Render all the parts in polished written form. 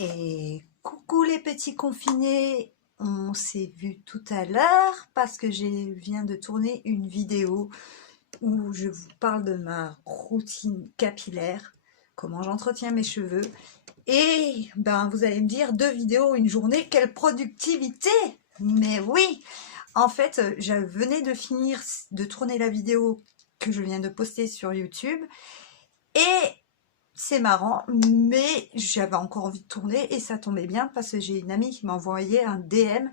Et coucou les petits confinés, on s'est vu tout à l'heure parce que je viens de tourner une vidéo où je vous parle de ma routine capillaire, comment j'entretiens mes cheveux. Et ben vous allez me dire, 2 vidéos, une journée, quelle productivité! Mais oui, en fait, je venais de finir de tourner la vidéo que je viens de poster sur YouTube et c'est marrant, mais j'avais encore envie de tourner et ça tombait bien parce que j'ai une amie qui m'a envoyé un DM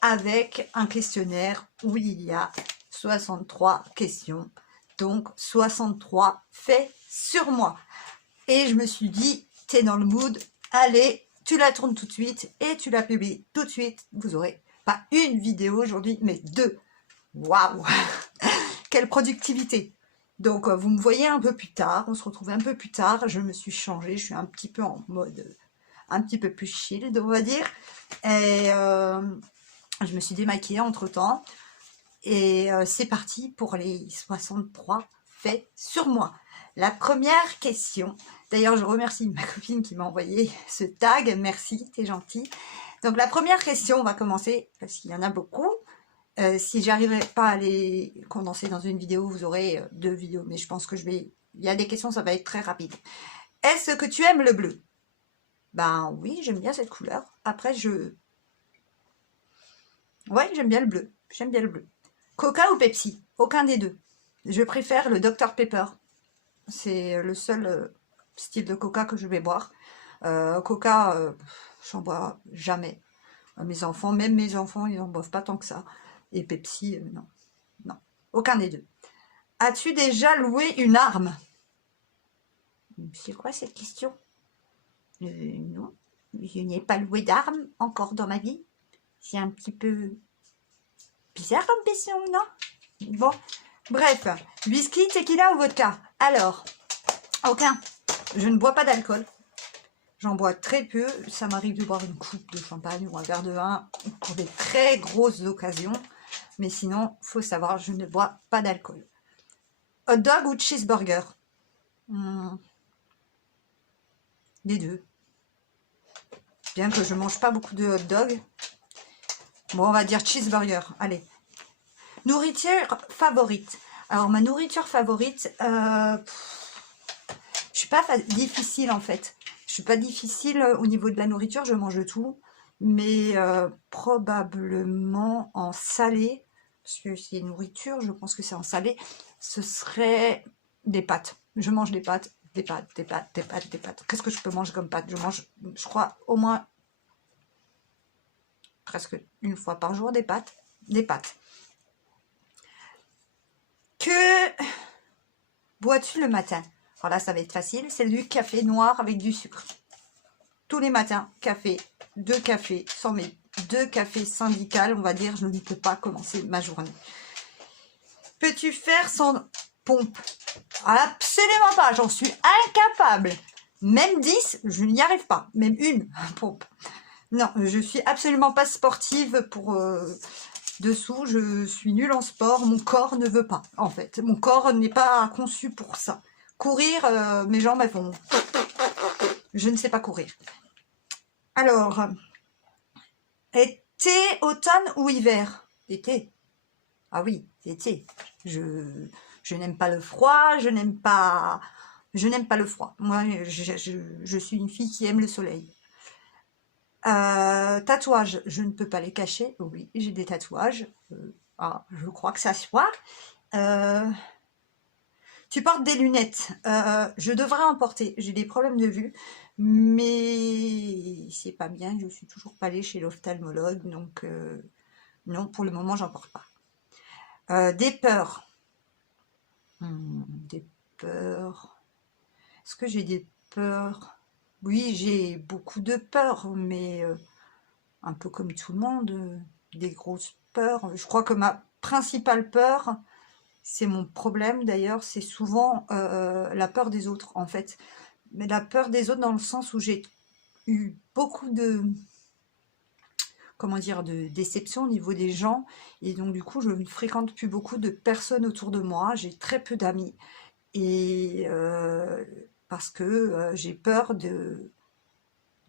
avec un questionnaire où il y a 63 questions, donc 63 faits sur moi. Et je me suis dit, t'es dans le mood, allez, tu la tournes tout de suite et tu la publies tout de suite. Vous aurez pas une vidéo aujourd'hui, mais 2. Waouh! Quelle productivité! Donc, vous me voyez un peu plus tard, on se retrouve un peu plus tard, je me suis changée, je suis un petit peu en mode un petit peu plus chill, on va dire. Et je me suis démaquillée entre-temps. Et c'est parti pour les 63 faits sur moi. La première question, d'ailleurs je remercie ma copine qui m'a envoyé ce tag, merci, t'es gentil. Donc la première question, on va commencer, parce qu'il y en a beaucoup. Si j'arriverai pas à les condenser dans une vidéo, vous aurez 2 vidéos, mais je pense que il y a des questions, ça va être très rapide. Est-ce que tu aimes le bleu? Ben oui, j'aime bien cette couleur. Après, ouais, j'aime bien le bleu. J'aime bien le bleu. Coca ou Pepsi? Aucun des deux. Je préfère le Dr Pepper. C'est le seul style de Coca que je vais boire. Coca, j'en bois jamais. Mes enfants, même mes enfants, ils n'en boivent pas tant que ça. Et Pepsi, non. Non. Aucun des deux. As-tu déjà loué une arme? C'est quoi cette question? Non. Je n'ai pas loué d'arme encore dans ma vie. C'est un petit peu bizarre comme question, non? Bon. Bref. Whisky, tequila ou vodka? Alors, aucun. Je ne bois pas d'alcool. J'en bois très peu. Ça m'arrive de boire une coupe de champagne ou un verre de vin pour des très grosses occasions. Mais sinon, faut savoir, je ne bois pas d'alcool. Hot dog ou cheeseburger? Les deux. Bien que je mange pas beaucoup de hot dog. Bon, on va dire cheeseburger. Allez. Nourriture favorite. Alors, ma nourriture favorite, je suis pas difficile en fait. Je suis pas difficile au niveau de la nourriture, je mange tout. Mais probablement en salé, parce que c'est nourriture, je pense que c'est en salé, ce serait des pâtes. Je mange des pâtes, des pâtes, des pâtes, des pâtes, des pâtes. Qu'est-ce que je peux manger comme pâtes? Je mange, je crois, au moins presque une fois par jour des pâtes. Des pâtes. Que bois-tu le matin? Alors là, ça va être facile. C'est du café noir avec du sucre. Tous les matins, café, 2 cafés, sans mes 2 cafés syndicales, on va dire, je ne peux pas commencer ma journée. Peux-tu faire sans pompe? Absolument pas, j'en suis incapable. Même 10, je n'y arrive pas. Même une pompe. Non, je suis absolument pas sportive pour dessous. Je suis nulle en sport. Mon corps ne veut pas, en fait. Mon corps n'est pas conçu pour ça. Courir, mes jambes, elles font... Je ne sais pas courir. Alors, été, automne ou hiver? Été. Ah oui, été. Je n'aime pas le froid, je n'aime pas le froid. Moi, je suis une fille qui aime le soleil. Tatouages, je ne peux pas les cacher. Oui, j'ai des tatouages. Je crois que ça se voit. Tu portes des lunettes. Je devrais en porter. J'ai des problèmes de vue, mais c'est pas bien. Je suis toujours pas allée chez l'ophtalmologue, donc non, pour le moment, j'en porte pas. Des peurs. Des peurs. Est-ce que j'ai des peurs? Oui, j'ai beaucoup de peurs, mais un peu comme tout le monde, des grosses peurs. Je crois que ma principale peur, c'est mon problème d'ailleurs, c'est souvent la peur des autres en fait. Mais la peur des autres dans le sens où j'ai eu beaucoup de, comment dire, de déception au niveau des gens. Et donc du coup, je ne fréquente plus beaucoup de personnes autour de moi. J'ai très peu d'amis. Et parce que j'ai peur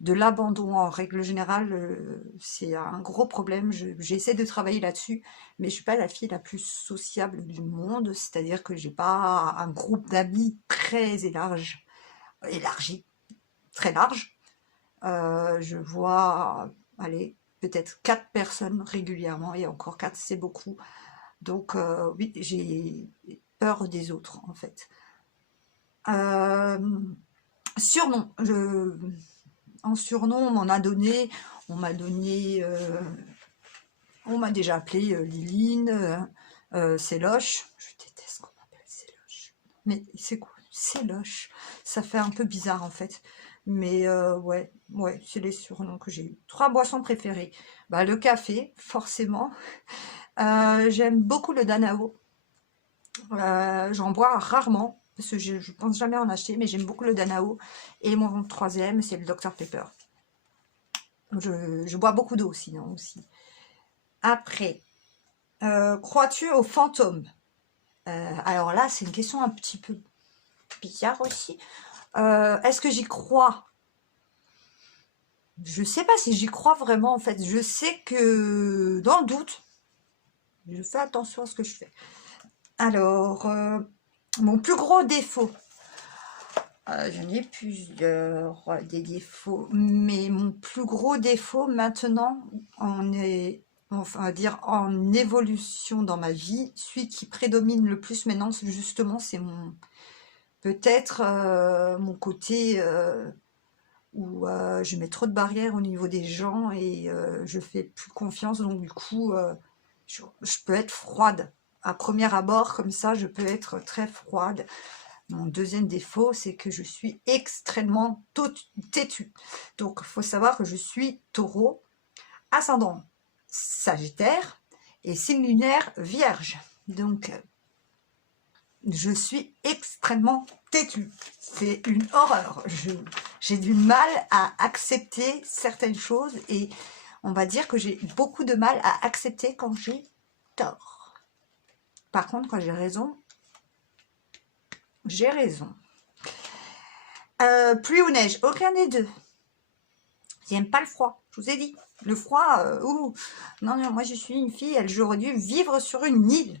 de l'abandon. En règle générale, c'est un gros problème. J'essaie de travailler là-dessus, mais je suis pas la fille la plus sociable du monde, c'est-à-dire que j'ai pas un groupe d'amis très élargi, très large. Je vois, allez, peut-être 4 personnes régulièrement, et encore 4, c'est beaucoup. Donc oui, j'ai peur des autres, en fait. Surnom, en surnom, on m'en a donné, on m'a donné, on m'a déjà appelé Liline, Céloche. Je déteste qu'on m'appelle Céloche. Mais c'est quoi Céloche? Ça fait un peu bizarre en fait. Mais ouais, c'est les surnoms que j'ai eu. 3 boissons préférées. Bah, le café, forcément. J'aime beaucoup le Danao. J'en bois rarement, parce que je pense jamais en acheter, mais j'aime beaucoup le Danao. Et mon troisième, c'est le Dr Pepper. Je bois beaucoup d'eau sinon aussi. Après, crois-tu aux fantômes? Alors là, c'est une question un petit peu bizarre aussi. Est-ce que j'y crois? Je sais pas si j'y crois vraiment en fait. Je sais que dans le doute, je fais attention à ce que je fais. Alors, mon plus gros défaut. J'en ai plusieurs des défauts, mais mon plus gros défaut maintenant, on va dire en évolution dans ma vie, celui qui prédomine le plus maintenant, justement, c'est peut-être mon côté où je mets trop de barrières au niveau des gens et je fais plus confiance, donc du coup, je peux être froide. À premier abord, comme ça, je peux être très froide. Mon deuxième défaut, c'est que je suis extrêmement têtue. Donc, il faut savoir que je suis taureau, ascendant sagittaire et signe lunaire vierge. Donc, je suis extrêmement têtue. C'est une horreur. J'ai du mal à accepter certaines choses et on va dire que j'ai beaucoup de mal à accepter quand j'ai tort. Par contre, quand j'ai raison, j'ai raison. Pluie ou neige, aucun des deux. J'aime pas le froid, je vous ai dit. Le froid, non, moi je suis une fille, j'aurais dû vivre sur une île.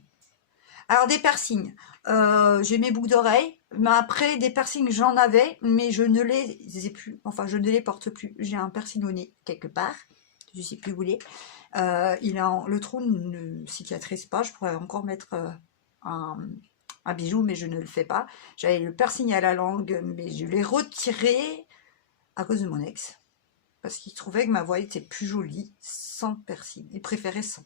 Alors des piercings, j'ai mes boucles d'oreilles, mais après des piercings j'en avais, mais je ne les ai plus, enfin je ne les porte plus. J'ai un piercing au nez quelque part, je sais plus où il est. Le trou ne cicatrise pas, je pourrais encore mettre un bijou, mais je ne le fais pas. J'avais le piercing à la langue, mais je l'ai retiré à cause de mon ex. Parce qu'il trouvait que ma voix était plus jolie sans piercing. Il préférait sans.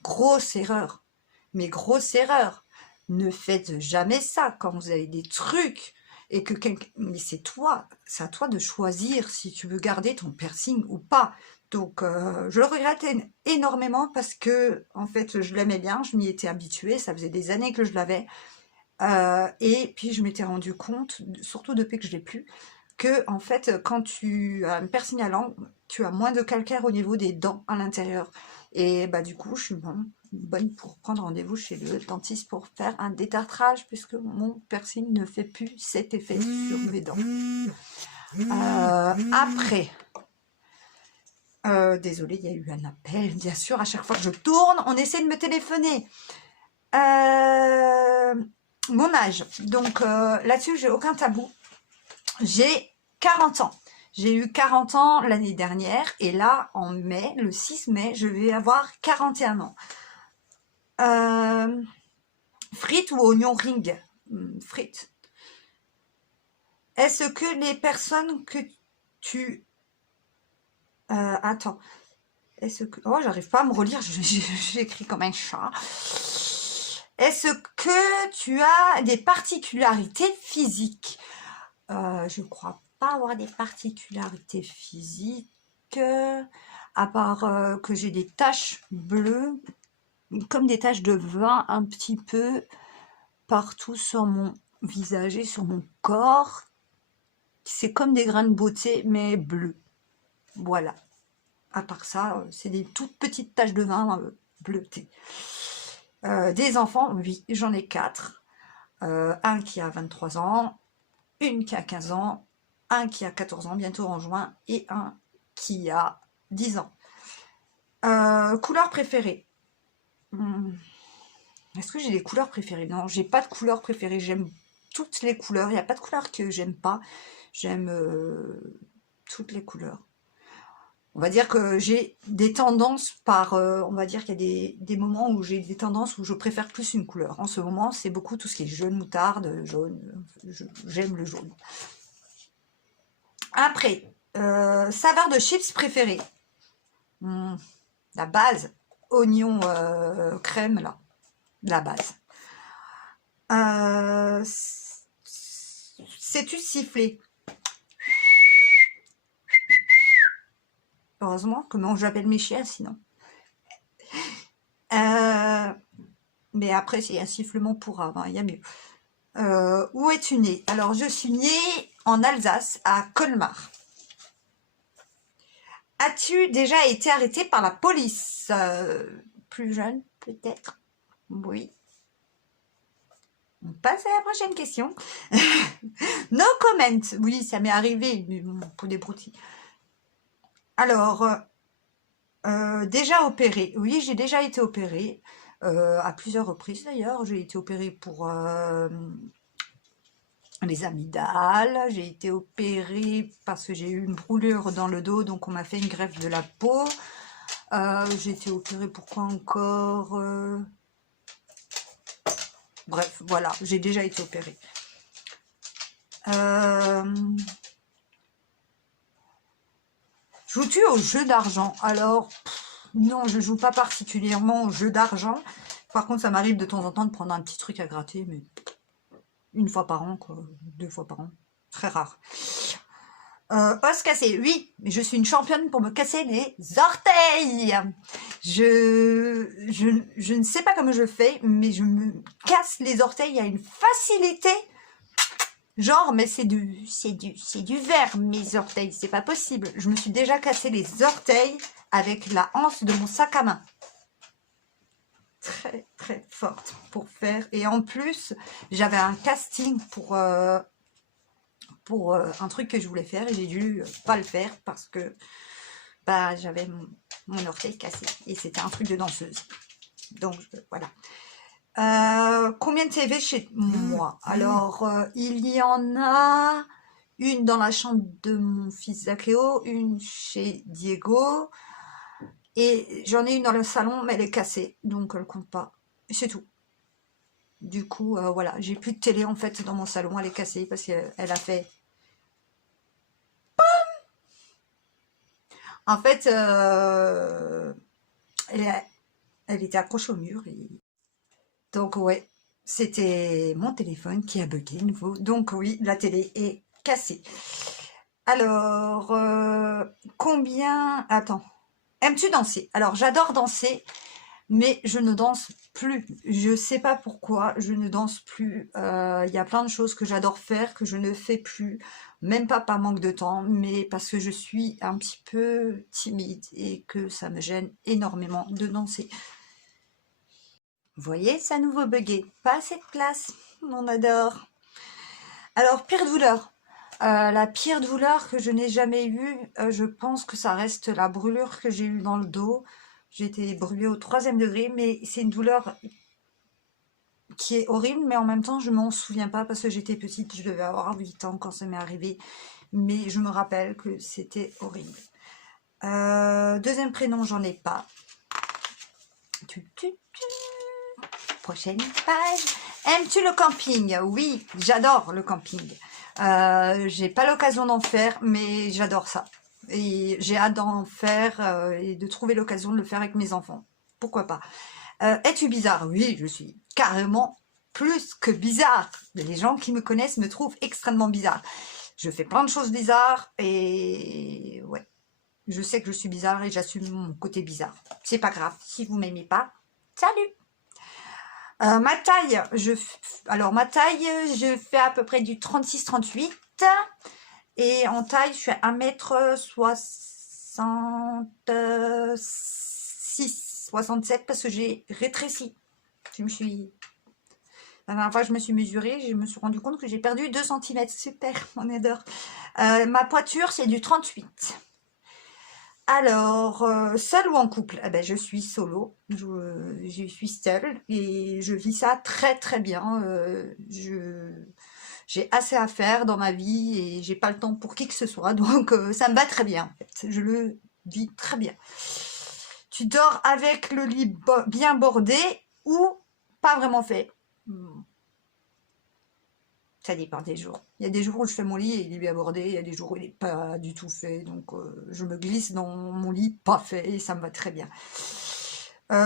Grosse erreur. Mais grosse erreur. Ne faites jamais ça quand vous avez des trucs et que quelqu'un... Mais c'est à toi de choisir si tu veux garder ton piercing ou pas. Donc, je le regrettais énormément parce que, en fait, je l'aimais bien, je m'y étais habituée, ça faisait des années que je l'avais. Et puis, je m'étais rendu compte, surtout depuis que je l'ai plus, que, en fait, quand tu as un piercing à langue, tu as moins de calcaire au niveau des dents à l'intérieur. Et bah, du coup, je suis bonne pour prendre rendez-vous chez le dentiste pour faire un détartrage, puisque mon piercing ne fait plus cet effet sur mes dents. Après... désolée, il y a eu un appel, bien sûr, à chaque fois que je tourne, on essaie de me téléphoner. Mon âge, donc là-dessus, j'ai aucun tabou. J'ai 40 ans. J'ai eu 40 ans l'année dernière, et là, en mai, le 6 mai, je vais avoir 41 ans. Frites ou oignon ring? Frites. Est-ce que les personnes que tu... attends. Est-ce que... Oh, j'arrive pas à me relire, j'écris comme un chat. Est-ce que tu as des particularités physiques? Je ne crois pas avoir des particularités physiques, à part que j'ai des taches bleues, comme des taches de vin un petit peu partout sur mon visage et sur mon corps. C'est comme des grains de beauté, mais bleus. Voilà. À part ça, c'est des toutes petites taches de vin bleutées. Des enfants, oui, j'en ai 4. Un qui a 23 ans, une qui a 15 ans, un qui a 14 ans, bientôt en juin, et un qui a 10 ans. Couleur préférée. Est-ce que j'ai des couleurs préférées? Non, j'ai pas de couleur préférée. J'aime toutes les couleurs. Il n'y a pas de couleur que j'aime pas. J'aime toutes les couleurs. On va dire que j'ai des tendances par... on va dire qu'il y a des moments où j'ai des tendances où je préfère plus une couleur. En ce moment, c'est beaucoup tout ce qui est jaune moutarde, jaune. J'aime le jaune. Après, saveur de chips préférée. La base, oignon crème, là. La base. Sais-tu siffler? Heureusement, comment j'appelle mes chiens sinon. Mais après, c'est un sifflement pour avant, il y a mieux. Où es-tu né? Alors, je suis née en Alsace, à Colmar. As-tu déjà été arrêté par la police? Plus jeune, peut-être? Oui. On passe à la prochaine question. No comment. Oui, ça m'est arrivé, mais bon, pour des broutilles. Alors, déjà opérée. Oui, j'ai déjà été opérée. À plusieurs reprises d'ailleurs. J'ai été opérée pour les amygdales. J'ai été opérée parce que j'ai eu une brûlure dans le dos, donc on m'a fait une greffe de la peau. J'ai été opérée pour quoi encore? Bref, voilà, j'ai déjà été opérée. Joues-tu au jeu d'argent? Alors, non, je joue pas particulièrement au jeu d'argent. Par contre, ça m'arrive de temps en temps de prendre un petit truc à gratter, mais une fois par an, quoi, 2 fois par an. Très rare. Os cassé, oui, mais je suis une championne pour me casser les orteils. Je ne sais pas comment je fais, mais je me casse les orteils à une facilité. Genre, mais c'est du verre, mes orteils, c'est pas possible. Je me suis déjà cassé les orteils avec la hanche de mon sac à main. Très, très forte pour faire. Et en plus, j'avais un casting pour un truc que je voulais faire et j'ai dû pas le faire parce que bah, j'avais mon orteil cassé. Et c'était un truc de danseuse. Donc, voilà. Combien de TV chez moi? Alors, il y en a une dans la chambre de mon fils Zachéo, une chez Diego, et j'en ai une dans le salon, mais elle est cassée, donc elle compte pas. C'est tout. Du coup, voilà, j'ai plus de télé en fait dans mon salon, elle est cassée parce qu'elle a fait... En fait, elle était accrochée au mur et... Donc ouais, c'était mon téléphone qui a bugué de nouveau. Donc oui, la télé est cassée. Alors, combien... Attends. Aimes-tu danser? Alors, j'adore danser, mais je ne danse plus. Je sais pas pourquoi, je ne danse plus. Il y a plein de choses que j'adore faire, que je ne fais plus. Même pas par manque de temps, mais parce que je suis un petit peu timide et que ça me gêne énormément de danser. Vous voyez, ça nouveau bugué. Pas assez de place. On adore. Alors, pire douleur. La pire douleur que je n'ai jamais eue, je pense que ça reste la brûlure que j'ai eue dans le dos. J'ai été brûlée au 3e degré, mais c'est une douleur qui est horrible, mais en même temps, je m'en souviens pas parce que j'étais petite, je devais avoir 8 ans quand ça m'est arrivé. Mais je me rappelle que c'était horrible. Deuxième prénom, j'en ai pas. Prochaine page. Aimes-tu le camping? Oui, j'adore le camping. J'ai pas l'occasion d'en faire, mais j'adore ça. Et j'ai hâte d'en faire et de trouver l'occasion de le faire avec mes enfants. Pourquoi pas? Es-tu bizarre? Oui, je suis carrément plus que bizarre. Les gens qui me connaissent me trouvent extrêmement bizarre. Je fais plein de choses bizarres et ouais. Je sais que je suis bizarre et j'assume mon côté bizarre. C'est pas grave. Si vous m'aimez pas, salut! Ma taille, je fais à peu près du 36-38 et en taille, je suis à 1m66, 67 parce que j'ai rétréci. La dernière fois que je me suis mesurée, je me suis rendu compte que j'ai perdu 2 centimètres. Super, on adore. Ma poiture, c'est du 38. Alors, seul ou en couple? Eh ben, je suis solo, je suis seule et je vis ça très très bien. J'ai assez à faire dans ma vie et j'ai pas le temps pour qui que ce soit, donc ça me va très bien en fait. Je le vis très bien. Tu dors avec le lit bien bordé ou pas vraiment fait? Ça dépend des jours. Il y a des jours où je fais mon lit et il est bien bordé, il y a des jours où il n'est pas du tout fait, donc je me glisse dans mon lit pas fait et ça me va très bien.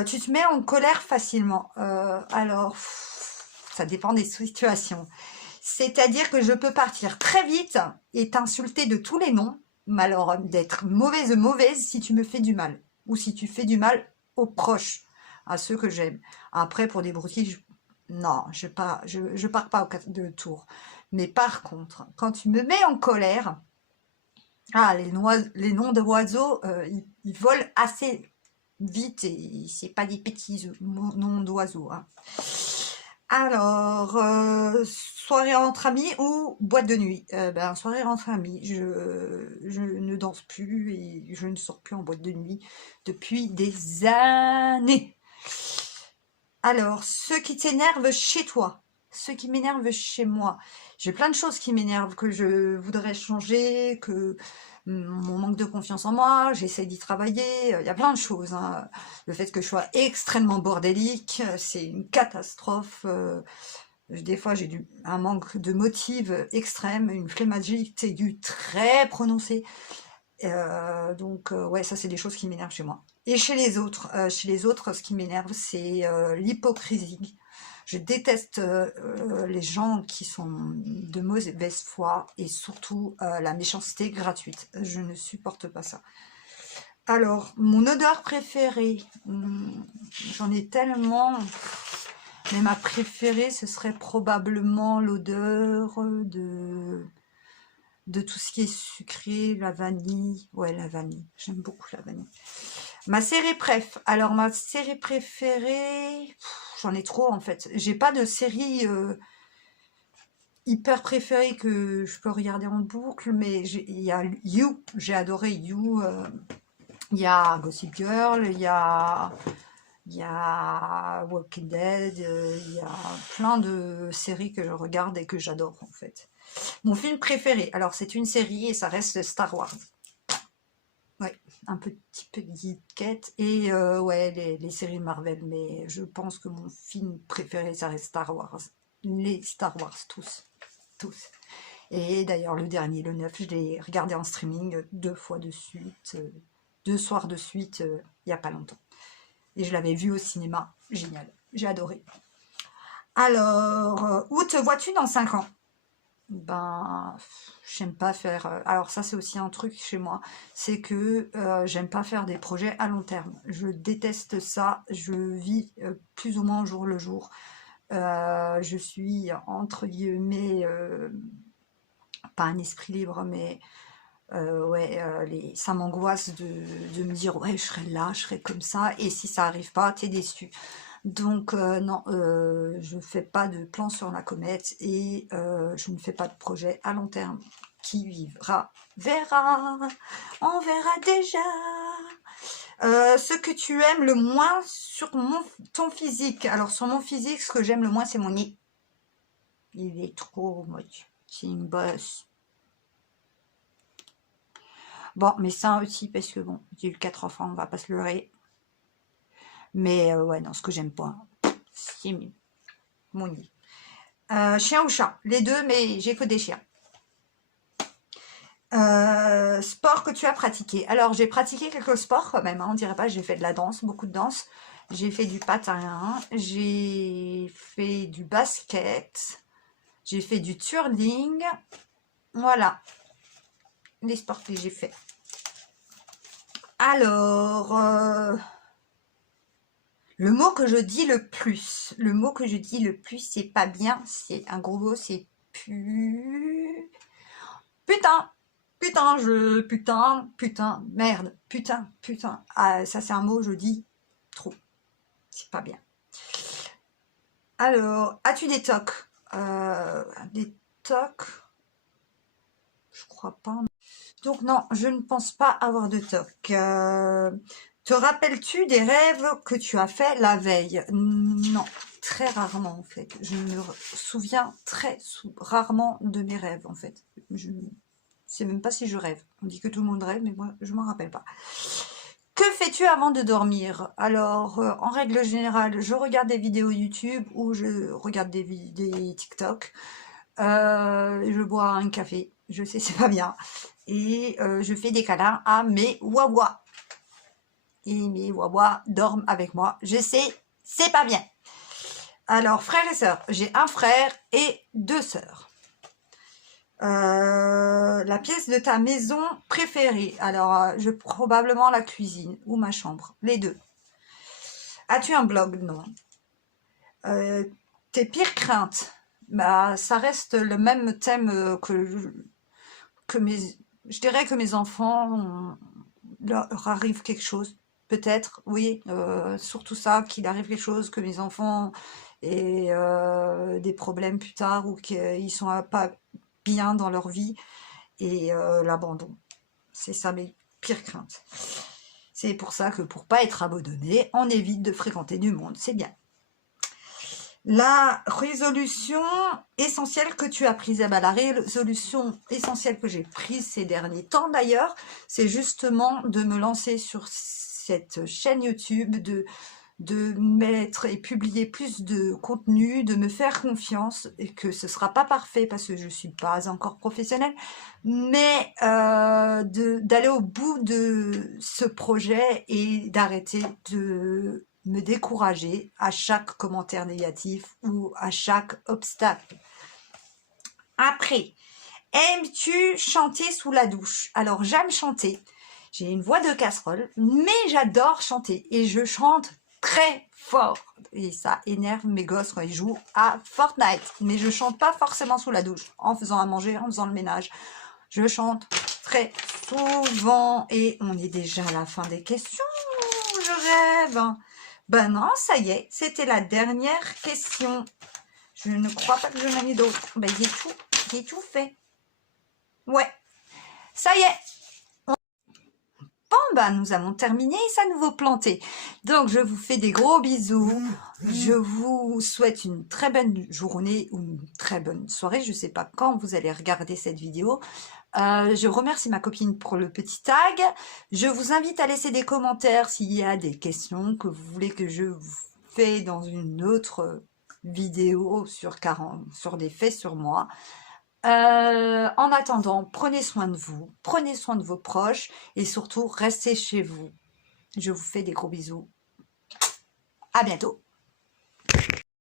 Tu te mets en colère facilement. Alors, ça dépend des situations. C'est-à-dire que je peux partir très vite et t'insulter de tous les noms, mais alors d'être mauvaise si tu me fais du mal, ou si tu fais du mal aux proches, à ceux que j'aime. Après, pour des broutilles, non, je pars pas de tour. Mais par contre, quand tu me mets en colère, les noms d'oiseaux, ils volent assez vite et c'est pas des petits noms d'oiseaux, hein. Alors, soirée entre amis ou boîte de nuit? Ben, soirée entre amis. Je ne danse plus et je ne sors plus en boîte de nuit depuis des années. Alors, ceux qui t'énervent chez toi, ceux qui m'énervent chez moi. J'ai plein de choses qui m'énervent, que je voudrais changer, que mon manque de confiance en moi, j'essaie d'y travailler, il y a plein de choses, hein. Le fait que je sois extrêmement bordélique, c'est une catastrophe. Des fois, j'ai un manque de motive extrême, une flémagite aiguë très prononcée. Donc, ouais, ça, c'est des choses qui m'énervent chez moi. Et chez les autres, ce qui m'énerve, c'est l'hypocrisie. Je déteste les gens qui sont de mauvaise foi et surtout la méchanceté gratuite. Je ne supporte pas ça. Alors, mon odeur préférée, j'en ai tellement, mais ma préférée, ce serait probablement l'odeur de tout ce qui est sucré, la vanille. Ouais, la vanille, j'aime beaucoup la vanille. Ma série préf. Alors, ma série préférée, j'en ai trop en fait. J'ai pas de série hyper préférée que je peux regarder en boucle, mais il y a You, j'ai adoré You. Il y a Gossip Girl, il y a Walking Dead, il y a plein de séries que je regarde et que j'adore en fait. Mon film préféré, alors c'est une série et ça reste Star Wars. Ouais, un petit peu geekette et ouais, les séries Marvel, mais je pense que mon film préféré, ça reste Star Wars. Les Star Wars, tous. Et d'ailleurs, le dernier, le 9, je l'ai regardé en streaming 2 fois de suite, 2 soirs de suite, il n'y a pas longtemps. Et je l'avais vu au cinéma, génial, j'ai adoré. Alors, où te vois-tu dans 5 ans? Ben, j'aime pas faire. Alors ça, c'est aussi un truc chez moi, c'est que j'aime pas faire des projets à long terme. Je déteste ça. Je vis plus ou moins au jour le jour. Je suis entre guillemets pas un esprit libre, mais ouais, ça m'angoisse de me dire ouais, je serai là, je serai comme ça, et si ça arrive pas, t'es déçu. Donc non, je ne fais pas de plan sur la comète et je ne fais pas de projet à long terme. Qui vivra verra, on verra déjà. Ce que tu aimes le moins sur ton physique. Alors sur mon physique, ce que j'aime le moins, c'est mon nez. Il est trop moche. C'est une bosse. Bon, mes seins aussi, parce que bon, j'ai eu 4 enfants, on va pas se leurrer. Mais ouais, non, ce que j'aime pas, c'est mon nez. Chien ou chat? Les deux, mais j'ai que des chiens. Sport que tu as pratiqué. Alors, j'ai pratiqué quelques sports quand même, hein, on dirait pas, j'ai fait de la danse, beaucoup de danse. J'ai fait du patin, j'ai fait du basket, j'ai fait du twirling. Voilà, les sports que j'ai fait. Alors, le mot que je dis le plus, c'est pas bien, c'est un gros mot, c'est putain, merde, putain. Ah, ça c'est un mot, je dis trop, c'est pas bien. Alors, as-tu des tocs? Des tocs? Je crois pas. Donc non, je ne pense pas avoir de toc. Te rappelles-tu des rêves que tu as fait la veille? Non, très rarement en fait. Je me souviens rarement de mes rêves en fait. Je ne sais même pas si je rêve. On dit que tout le monde rêve, mais moi je m'en rappelle pas. Que fais-tu avant de dormir? Alors, en règle générale, je regarde des vidéos YouTube ou je regarde des TikTok. Je bois un café. Je sais, c'est pas bien. Et je fais des câlins à mes wawa. Et mes wawa dorment avec moi. Je sais, c'est pas bien. Alors, frères et sœurs, j'ai un frère et 2 sœurs. La pièce de ta maison préférée? Alors, probablement la cuisine ou ma chambre, les deux. As-tu un blog? Non. Tes pires craintes? Bah, ça reste le même thème que je dirais que mes enfants, leur arrive quelque chose. Peut-être, oui, surtout ça, qu'il arrive quelque chose, que mes enfants aient des problèmes plus tard ou qu'ils sont pas bien dans leur vie et l'abandon. C'est ça mes pires craintes. C'est pour ça que pour pas être abandonné, on évite de fréquenter du monde, c'est bien. La résolution essentielle que tu as prise, eh ben, la résolution essentielle que j'ai prise ces derniers temps d'ailleurs, c'est justement de me lancer sur cette chaîne YouTube, de mettre et publier plus de contenu, de me faire confiance, et que ce sera pas parfait parce que je suis pas encore professionnelle, mais d'aller au bout de ce projet et d'arrêter de me décourager à chaque commentaire négatif ou à chaque obstacle. Après, aimes-tu chanter sous la douche? Alors j'aime chanter, j'ai une voix de casserole, mais j'adore chanter et je chante très fort et ça énerve mes gosses quand ils jouent à Fortnite. Mais je chante pas forcément sous la douche, en faisant à manger, en faisant le ménage. Je chante très souvent et on est déjà à la fin des questions. Je rêve. Ben non, ça y est, c'était la dernière question. Je ne crois pas que j'en ai mis d'autres. Ben j'ai tout fait. Ouais, ça y est. Bon, ben, nous avons terminé ça nous vaut planter. Donc, je vous fais des gros bisous. Je vous souhaite une très bonne journée ou une très bonne soirée. Je ne sais pas quand vous allez regarder cette vidéo. Je remercie ma copine pour le petit tag. Je vous invite à laisser des commentaires s'il y a des questions que vous voulez que je vous fasse dans une autre vidéo sur des faits sur moi. En attendant, prenez soin de vous, prenez soin de vos proches et surtout, restez chez vous. Je vous fais des gros bisous. À bientôt.